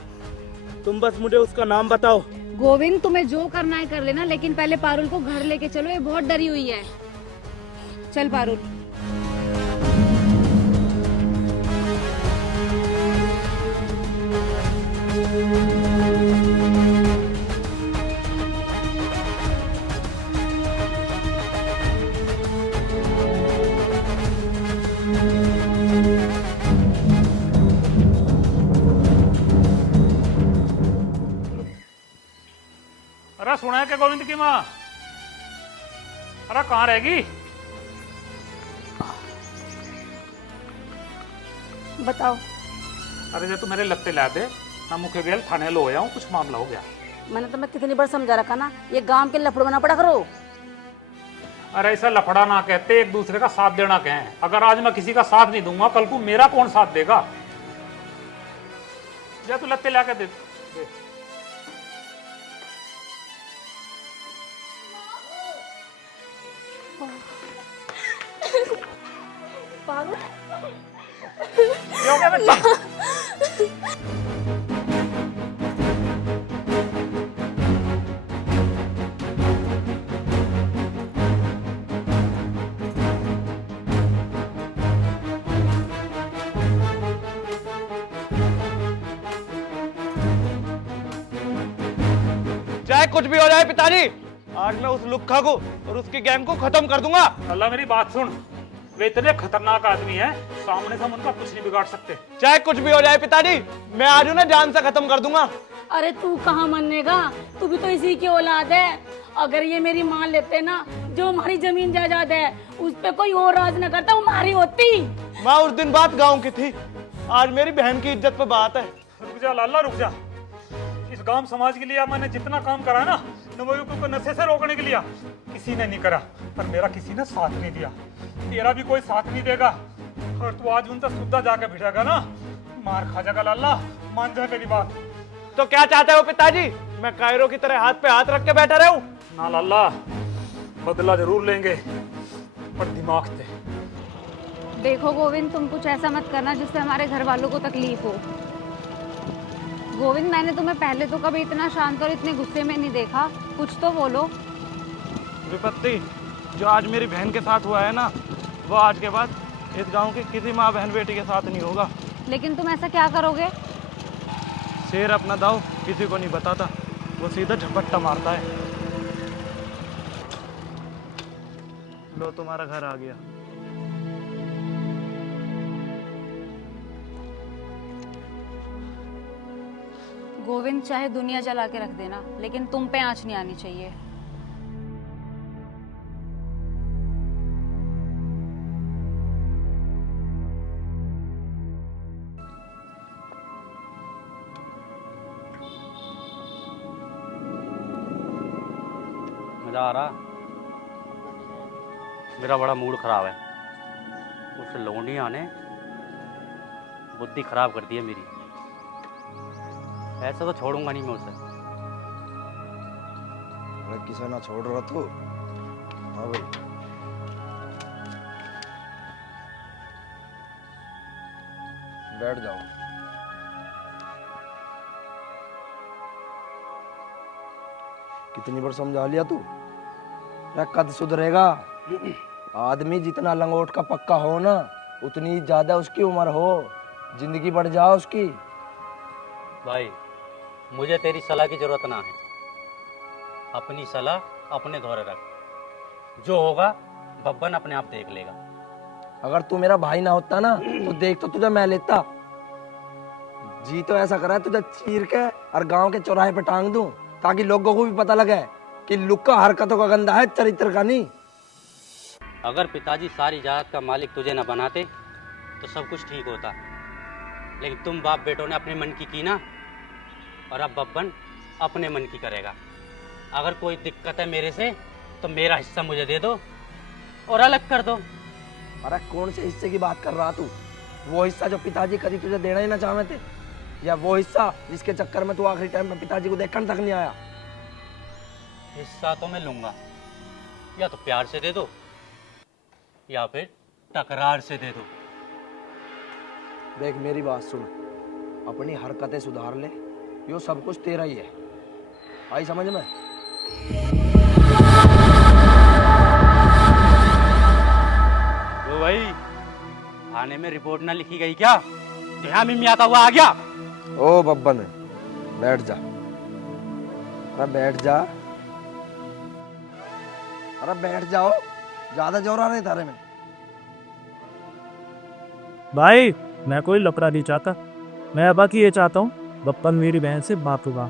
तुम बस मुझे उसका नाम बताओ। गोविंद तुम्हें जो करना है कर लेना, लेकिन पहले पारुल को घर लेके चलो, ये बहुत डरी हुई है। चल पारुल। अरे सुना है क्या गोविंद की माँ? अरे कहाँ रहेगी? बताओ। अरे जो तू मेरे लत्ते ला दे, मैं मुख्य गेल थाने लो आया हूँ, कुछ मामला हो गया। मैंने तुम्हें कितनी बार समझा रखा ना, ये गांव के लफड़ बना पड़ा करो। अरे ऐसा लफड़ा ना कहते, एक दूसरे का साथ देना कहें। अगर आज मैं किसी का साथ नहीं दूंगा, कल को मेरा कौन साथ देगा? जा तू लत्ते ला के दे। क्या हो गया बच्चा? चाहे कुछ भी हो जाए पिताजी, आज मैं उस लुक्खा को और उसकी गैंग को खत्म कर दूंगा। अल्लाह मेरी बात सुन, वे इतने खतरनाक आदमी हैं, सामने से हम उनका कुछ नहीं बिगाड़ सकते। चाहे कुछ भी हो जाए पिताजी, मैं आज उन्हें जान से खत्म कर दूंगा। अरे तू कहाँ मानेगा, तू भी तो इसी की औलाद है। अगर ये मेरी मान लेते ना, जो हमारी जमीन जायदाद है उस पे कोई और राज न करता, वो हमारी होती। माँ उस दिन बात गाँव की थी, आज मेरी बहन की इज्जत पे बात है। रुक जा लाला, रुक जा। इस गांव समाज के लिए मैंने जितना काम करा ना, नवयुवकों को नशे से रोकने के लिए, किसी ने नहीं करा। पर मेरा किसी ने साथ नहीं दिया, तेरा भी कोई साथ नहीं देगा। और तू आज उनसे सुद्धा जाके भिड़ेगा ना, मार खा जाएगा लाला, मान जा मेरी बात। तो क्या चाहते हो पिताजी, मैं कायरो की तरह हाथ पे हाथ रख के बैठा रहूं? ना लाला, बदला जरूर लेंगे, पर दिमाग से। देखो गोविंद, तुम कुछ ऐसा मत करना जिससे हमारे घर वालों को तकलीफ हो। गोविंद, मैंने तुम्हें पहले तो कभी इतना शांत और इतने गुस्से में नहीं देखा, कुछ तो बोलो। विपत्ति, जो आज मेरी बहन के साथ हुआ है ना, वो आज के बाद इस गांव की किसी माँ बहन बेटी के साथ नहीं होगा। लेकिन तुम ऐसा क्या करोगे? शेर अपना दाव किसी को नहीं बताता, वो सीधा झपट्टा मारता है। लो तुम्हारा घर आ गया। गोविंद, चाहे दुनिया जला के रख देना, लेकिन तुम पे आंच नहीं आनी चाहिए। मजा आ रहा? मेरा बड़ा मूड खराब है। उस लोंडिया ने बुद्धि खराब कर दी है मेरी। ऐसा तो छोड़ूंगा नहीं मैं उसे। अरे किसे ना छोड़ रहा तू? हाँ भाई, बैठ जाओ। कितनी बार समझा लिया तू? अरे कद सुधरेगा। आदमी जितना लंगोट का पक्का हो ना, उतनी ज्यादा उसकी उम्र हो, जिंदगी बढ़ जाओ उसकी। भाई मुझे तेरी सलाह की जरूरत ना है, अपनी सलाह अपने धोरे रख, जो होगा बब्बन अपने आप देख लेगा। अगर तू मेरा भाई ना होता ना तो देख तो तुझे मैं लेता। जी तो ऐसा करा है तुझे चीर के और गांव के चौराहे पे टांग दूं, ताकि लोगों को भी पता लगे कि लुक्का हरकतों का गंदा है, चरित्र का नहीं। अगर पिताजी सारी जायदाद का मालिक तुझे न बनाते तो सब कुछ ठीक होता, लेकिन तुम बाप बेटों ने अपने मन की ना, और अब बब्बन अपने मन की करेगा। अगर कोई दिक्कत है मेरे से तो मेरा हिस्सा मुझे दे दो और अलग कर दो। अरे कौन से हिस्से की बात कर रहा तू? वो हिस्सा जो पिताजी कभी तुझे देना ही ना चाहते थे, या वो हिस्सा जिसके चक्कर में तू आखिरी टाइम में पिताजी को देखने तक नहीं आया? हिस्सा तो मैं लूंगा, या तो प्यार से दे दो या फिर तकरार से दे दो। देख मेरी बात सुन, अपनी हरकतें सुधार ले, यो सब कुछ तेरा ही है। आई समझ में? तो भाई थाने में रिपोर्ट ना लिखी गई क्या? जहाँ में आता हुआ आ गया। ओ बब्बन, बैठ जा। अरे बैठ जा, अरे बैठ जाओ, ज्यादा जोर आ रहा है थारे में। भाई मैं कोई लफड़ा नहीं चाहता, मैं अब की ये चाहता हूँ बप्पन मेरी बहन से माफ होगा।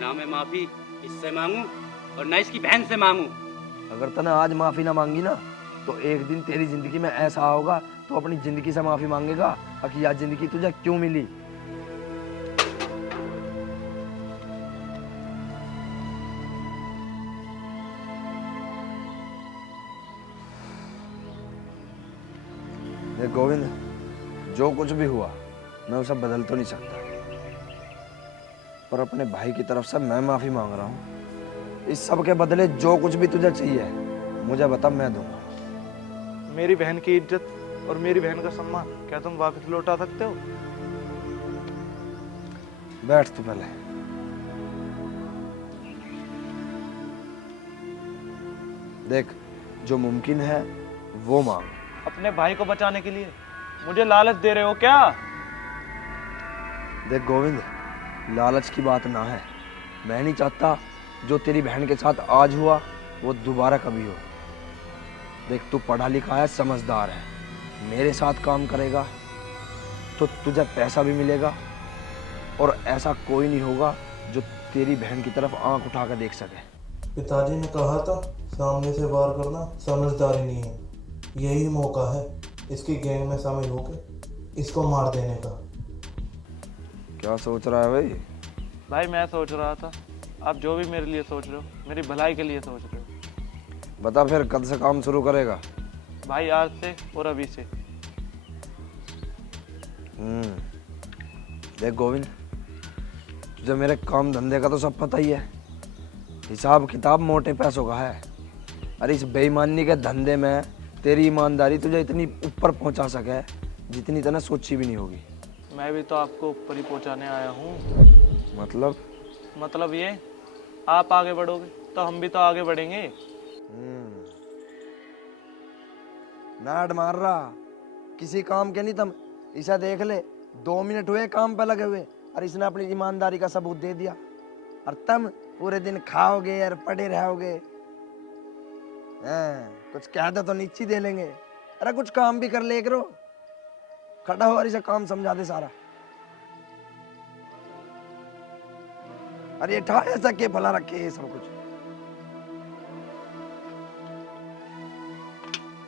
ना मैं माफी इससे मांगू और ना इसकी बहन से मांगू। अगर तूने आज माफी ना मांगी ना तो एक दिन तेरी जिंदगी में ऐसा होगा तो अपनी जिंदगी से माफी मांगेगा कि यह जिंदगी तुझे क्यों मिली। देख गोविंद, जो कुछ भी हुआ मैं उसे बदल तो नहीं सकता, पर अपने भाई की तरफ से मैं माफी मांग रहा हूँ। इस सब के बदले जो कुछ भी तुझे चाहिए मुझे बता, मैं दूंगा। मेरी बहन की इज्जत और मेरी बहन का सम्मान क्या तुम वापस लौटा सकते हो? बैठ तू पहले। देख, जो मुमकिन है वो मांग। अपने भाई को बचाने के लिए मुझे लालच दे रहे हो क्या? देख गोविंद, लालच की बात ना है। मैं नहीं चाहता जो तेरी बहन के साथ आज हुआ वो दोबारा कभी हो। देख, तू पढ़ा लिखा है, समझदार है, मेरे साथ काम करेगा तो तुझे पैसा भी मिलेगा और ऐसा कोई नहीं होगा जो तेरी बहन की तरफ आंख उठा कर देख सके। पिताजी ने कहा था सामने से वार करना समझदारी नहीं है, यही मौका है इसकी गैंग में शामिल होकर इसको मार देने का। क्या सोच रहा है भाई? भाई मैं सोच रहा था, आप जो भी मेरे लिए सोच रहे हो मेरी भलाई के लिए सोच रहे हो। बता फिर कब से काम शुरू करेगा? भाई आज से और अभी से। देख गोविंद, तुझे मेरे काम धंधे का तो सब पता ही है, हिसाब किताब मोटे पैसों का है। अरे इस बेईमानी के धंधे में तेरी ईमानदारी तुझे इतनी ऊपर पहुंचा सके जितनी तूने सोची भी नहीं होगी। मैं भी तो आपको ऊपर ही पहुंचाने आया हूँ। मतलब ये, आप आगे बढ़ोगे तो हम भी तो आगे बढ़ेंगे। नाड मार रहा, किसी काम के नहीं तुम। इसे देख ले, 2 मिनट हुए काम पे लगे हुए और इसने अपनी ईमानदारी का सबूत दे दिया, और तुम पूरे दिन खाओगे और पड़े रहोगे। कुछ कह दो तो नीचे दे लेंगे। अरे कुछ काम भी कर ले करो, खड़ा हो और इसे काम समझा दे सारा। अरे ठा ऐसा के भला रखे ये सब कुछ,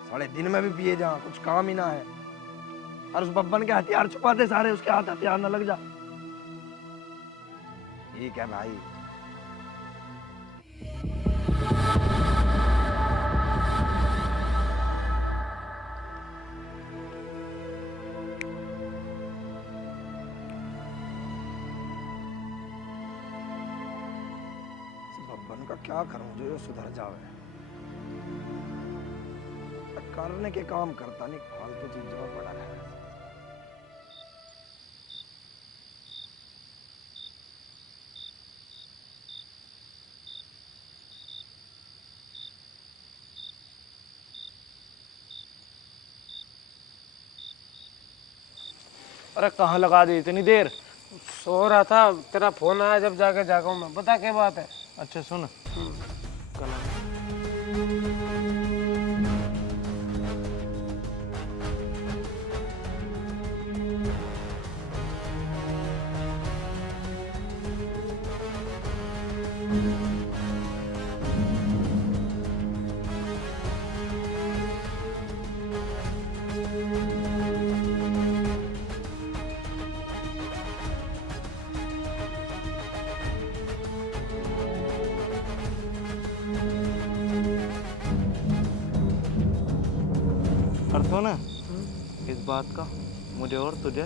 साढ़े दिन में भी पिए जा, कुछ काम ही ना है। और उस बब्बन के हथियार छुपा दे सारे, उसके हाथ हथियार ना लग जा। ठीक है भाई। बब्बन का क्या करूं जो ये सुधर जावे। करने के काम करता नहीं, फालतू चीजों में पड़ा है। अरे कहाँ लगा दी इतनी देर? सो रहा था, तेरा फोन आया जब जाके जागा हूँ मैं। बता क्या बात है? अच्छा सुन, और सुन, इस बात का मुझे और तुझे,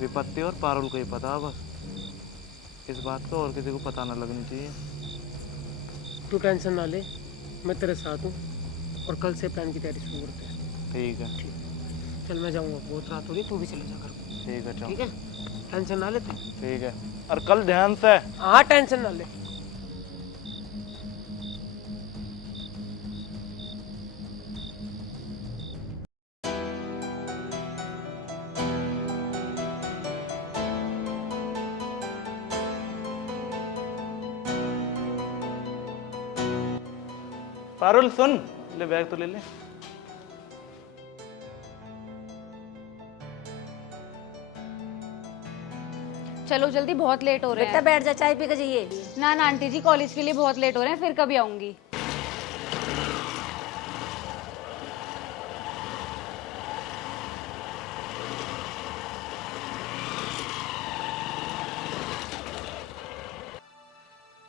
विपत्ति और पारुल को ही पता है बस। इस बात का और किसी को पता ना लगनी चाहिए। तू टेंशन ना ले, मैं तेरे साथ हूँ और कल से प्लान की तैयारी शुरू करते हैं। ठीक है। चल मैं जाऊँगा, बहुत रात हो रही, तू भी चले जा घर को। ठीक है चल। ठीक है, टेंशन ना ले तू। ठीक है, और कल ध्यान से। हाँ टेंशन ना ले। पारुल सुन, ले बैग तो ले ले। चलो जल्दी, बहुत लेट हो रहे बेटा हैं। बैठ जा, चाय पी के जाइए। ना ना आंटी जी, कॉलेज के लिए बहुत लेट हो रहे हैं, फिर कभी आऊंगी।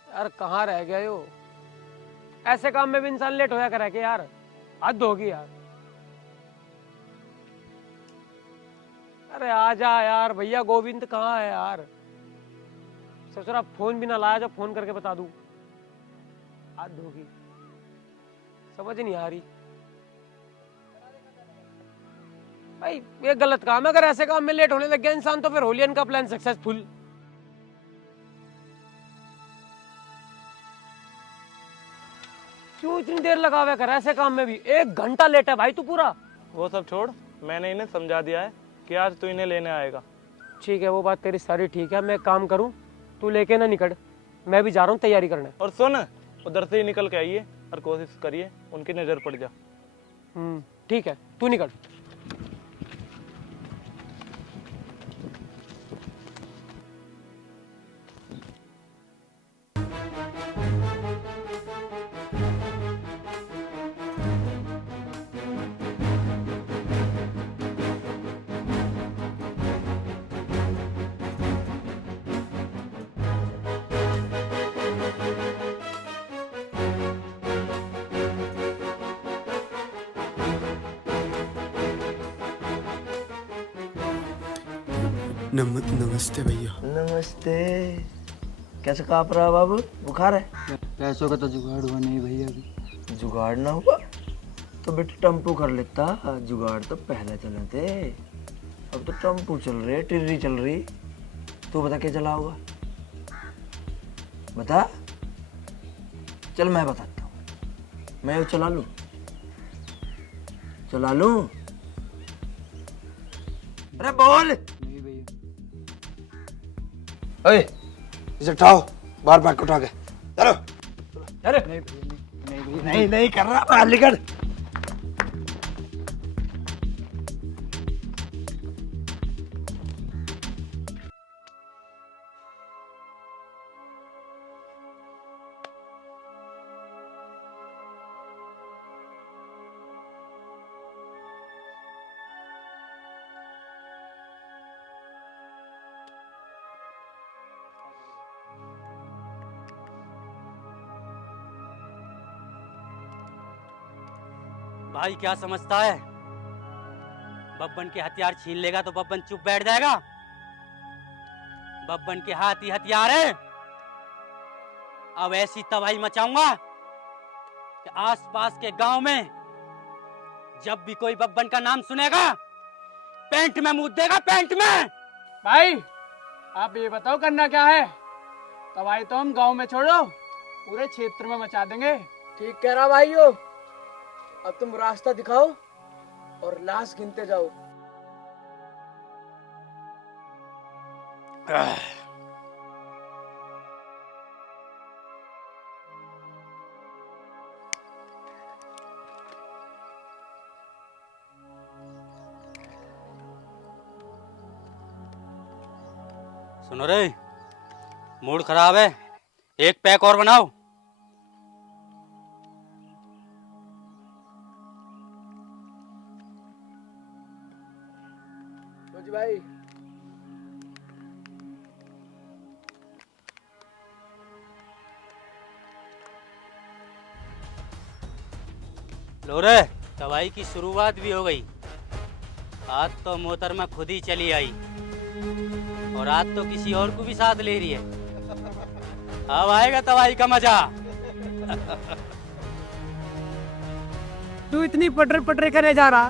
यार कहाँ रह गया यो? ऐसे काम में भी इंसान लेट होया करे कि यार, हद होगी यार। अरे आजा यार, भैया गोविंद कहाँ है यार? सोच रहा फोन भी ना लाया, जब फोन करके बता दूं। हद होगी, समझ नहीं आ रही भाई। ये गलत काम है, अगर ऐसे काम में लेट होने लग गया इंसान तो फिर होलियन का प्लान सक्सेसफुल। क्यों इतनी देर लगा हुआ कर ऐसे काम में भी? 1 घंटा लेट है भाई तू पूरा। वो सब छोड़, मैंने इन्हें समझा दिया है कि आज तू इन्हें लेने आएगा। ठीक है, वो बात तेरी सारी ठीक है। मैं एक काम करूं, तू लेके ना निकल, मैं भी जा रहा हूँ तैयारी करने। और सुन, उधर से ही निकल के आइए और कोशिश करिए उनकी नजर पड़ जा। ठीक है, तू निकल। नमस्ते भैया। नमस्ते। कैसे काँप रहा बाबू? बुखार है? पैसों का तो जुगाड़ हुआ नहीं भैया अभी। जुगाड़ ना हुआ तो बेटा टम्पू कर लेता। जुगाड़ तो पहले चले थे, अब तो टम्पू चल रहे, टिर्री चल रही। तू बता क्या चला होगा? बता। चल मैं बताता हूँ, मैं चला लूँ? चला लूँ? अरे बोल। नहीं भैया। ओए, इसे उठाओ, बाहर बैठ उठा के चलो। अरे नहीं भैया, नहीं भैया। नहीं कर रहा, बाहर निकल। भाई क्या समझता है? बब्बन के हथियार छीन लेगा तो बब्बन चुप बैठ जाएगा? बब्बन के हाथ ही हथियार है। अब ऐसी तबाही मचाऊंगा कि आसपास के गांव में जब भी कोई बब्बन का नाम सुनेगा पेंट में मुंह देगा, पेंट में। भाई आप ये बताओ करना क्या है? तबाही तो हम गांव में छोड़ो, पूरे क्षेत्र में मचा देंगे। ठीक कह रहा भाइयों। अब तुम रास्ता दिखाओ और लाश गिनते जाओ। सुनो रे, मूड खराब है, एक पैक और बनाओ। लो जी भाई। लो रे, दवाई की शुरुआत भी हो गई। आज तो मोहतरमा खुद ही चली आई और आज तो किसी और को भी साथ ले रही है। अब आएगा दवाई का मजा। तू इतनी पटर पटर करे जा रहा,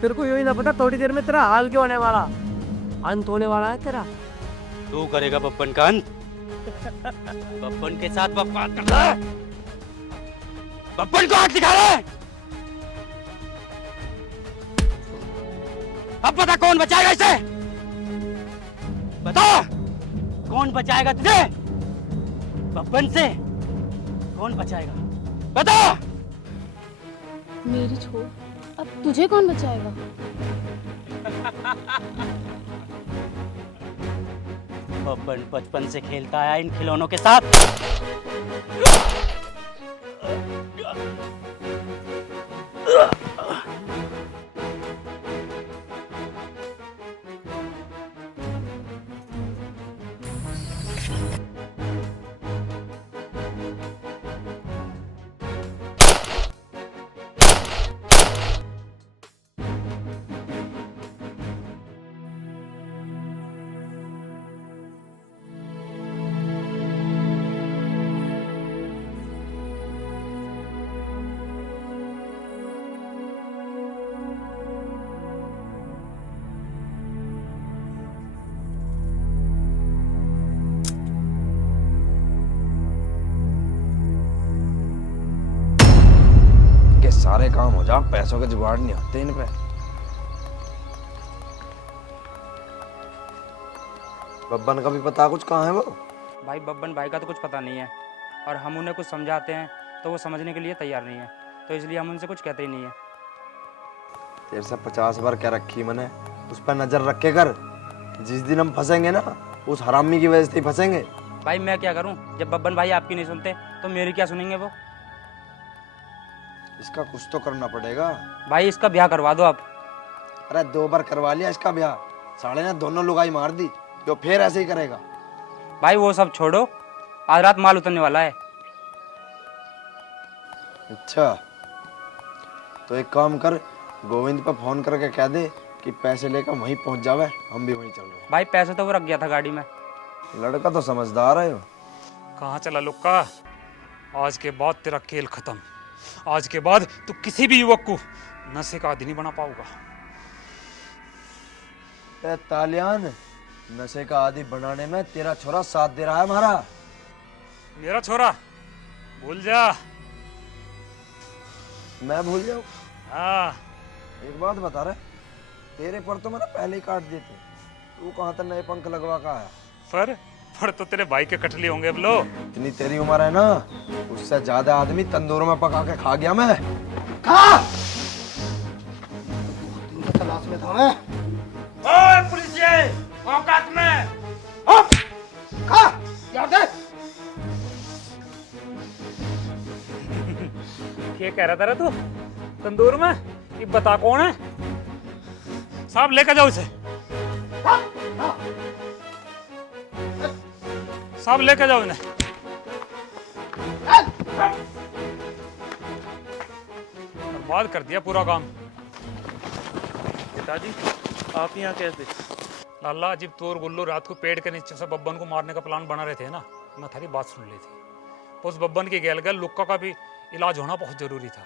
तेरे को यही ना पता थोड़ी देर में तेरा हाल क्या होने वाला, अंत होने वाला है तेरा। तू करेगा बब्बन का अंत? बब्बन के साथ बकवास कर रहा है? बब्बन को हाथ दिखा रहा है? अब बता कौन बचाएगा इसे? बता कौन बचाएगा तुझे बब्बन से? कौन बचाएगा बता। मेरी छोड़, अब तुझे कौन बचाएगा? बब्बन बचपन से खेलता आया इन खिलौनों के साथ। सारे काम हो जा, पैसों के जुगाड़ नहीं होते इन पे। बब्बन का भी पता कुछ कहाँ है वो? भाई बब्बन भाई का तो कुछ पता नहीं है, और हम उन्हें कुछ समझाते हैं तो वो समझने के लिए तैयार नहीं है, तो इसलिए हम उनसे कुछ कहते ही नहीं है। तेरे से 50 बार क्या रखी मैंने, उस पर नजर रख के कर। जिस दिन हम फंसेंगे ना, उस हरामी की वजह से ही फंसेंगे। भाई मैं क्या करूं, जब बब्बन भाई आपकी नहीं सुनते तो मेरी क्या सुनेंगे वो? इसका कुछ तो करना पड़ेगा। भाई इसका ब्याह करवा दो आप। अरे 2 बार करवा लिया इसका ब्याह, साले ने दोनों लुगाई मार दी, जो फिर ऐसे ही करेगा। भाई वो सब छोड़ो, आज रात माल उतरने वाला है। अच्छा तो एक काम कर, गोविंद पे फोन करके कह दे कि पैसे लेकर वहीं पहुंच जावे, हम भी वहीं चल रहे हैं। भाई पैसे तो वो रख गया था गाड़ी में। लड़का तो समझदार है। कहाँ चला लुक्का? आज के बाद तेरा खेल खत्म। आज के बाद तू किसी भी युवक को नशे का आदी नहीं बना पाऊंगा। तालियान, नशे का आदी बनाने में तेरा छोरा साथ दे रहा है हमारा। मेरा छोरा भूल जा। मैं भूल जाऊं? हाँ। एक बात बता रहे, तेरे पर तो मैंने पहले ही काट दिए थे, तू कहाँ तक नए पंख लगवा का आया? पर तो तेरे भाई के कटली होंगे अब लो। इतनी तेरी उम्र है ना, उससे ज्यादा आदमी तंदूर में पका के खा गया मैं। खा तलाश में था मैं। ओए पुलिसिए, औकात में। खा याद है? क्या कह रहा था रे तू तंदूर में? ये बता कौन है? साहब लेकर जाओ इसे। साहब लेकर जाओ इन्हें। बर्बाद कर दिया पूरा काम। पिताजी आप यहाँ कैसे? लाला जब तू और गुल्लू रात को पेड़ के नीचे से बब्बन को मारने का प्लान बना रहे थे ना, मैं थारी बात सुन ली थी। उस बब्बन की गैल लुक्का का भी इलाज होना बहुत जरूरी था।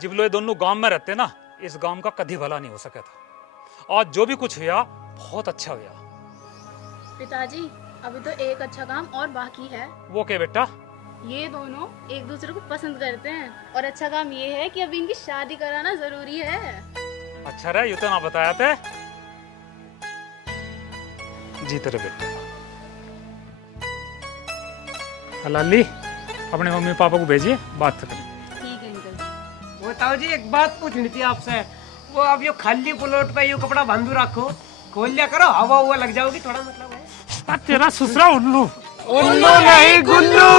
जब लोग दोनों गांव में रहते ना, इस गांव का कभी भला नहीं हो सका था। आज जो भी कुछ हुआ बहुत अच्छा हुआ। पिताजी अभी तो एक अच्छा काम और बाकी है। वो क्या बेटा? ये दोनों एक दूसरे को पसंद करते हैं, और अच्छा काम ये है कि अभी इनकी शादी कराना जरूरी है। अच्छा रहा, ये तो ना बताया थे। जीते रहे बेटे। लाली अपने मम्मी पापा को भेजिए, बात करें। ठीक है अंकल। वो ताऊ जी एक बात पूछनी थी आपसे। वो अब यो खाली प्लॉट पे यो कपड़ा बांधू रखो, खोल लिया करो, हवा हुआ लग जाओगी थोड़ा, मतलब है। तेरा ससुरा उल्लू। उल्लू नहीं गुल्लू।